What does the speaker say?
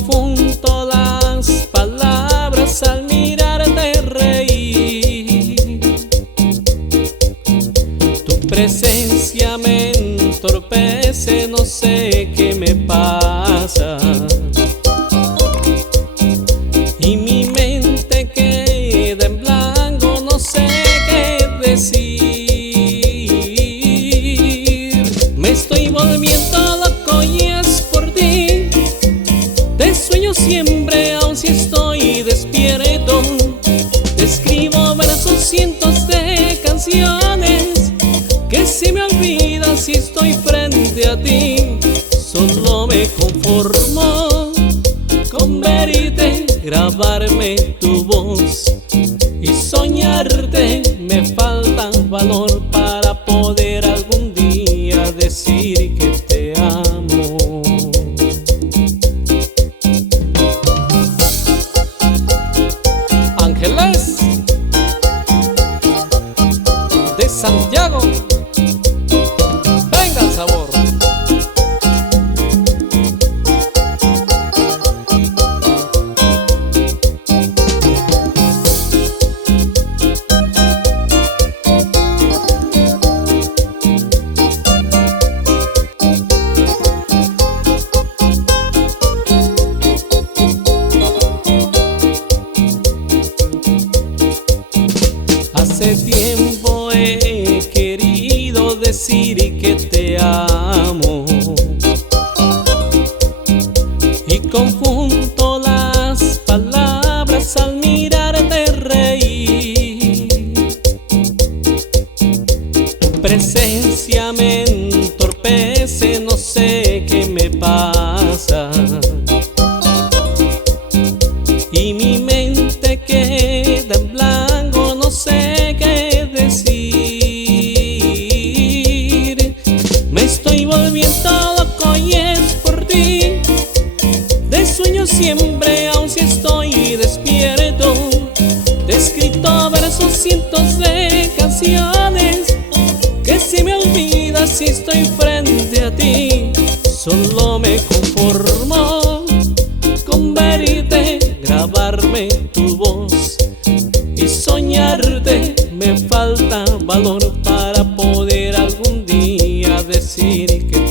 confundo las palabras al mirarte reír. Tu presencia me entorpece, no sé qué me pasa, y mi mente queda en blanco, no sé qué decir. Me estoy volviendo loco y es por ti. Te sueño siempre, aun si estoy despierto. Te escribo versos, cientos de canciones que se me olvidan si estoy frente a ti. Solo me conformo con verte, grabarme tu voz y soñarte. Me falta valor para poder algún día decir que te amo. Ángeles de Santiago, venga el sabor. Hace tiempo he querido decir que te amo y confundo las palabras al mirarte reír. Tu presencia me entorpece, no sé qué me pasa, y mi mente queda en blanco, no sé qué decir. Me estoy volviendo loco y es por ti. Te sueño siempre, aun si estoy despierto. Te he escrito versos, cientos de canciones que se me olvidan si estoy frente a ti. Solo me conformo con verte, grabarme tu voz y soñarte. Me falta valor para poder algún día decir que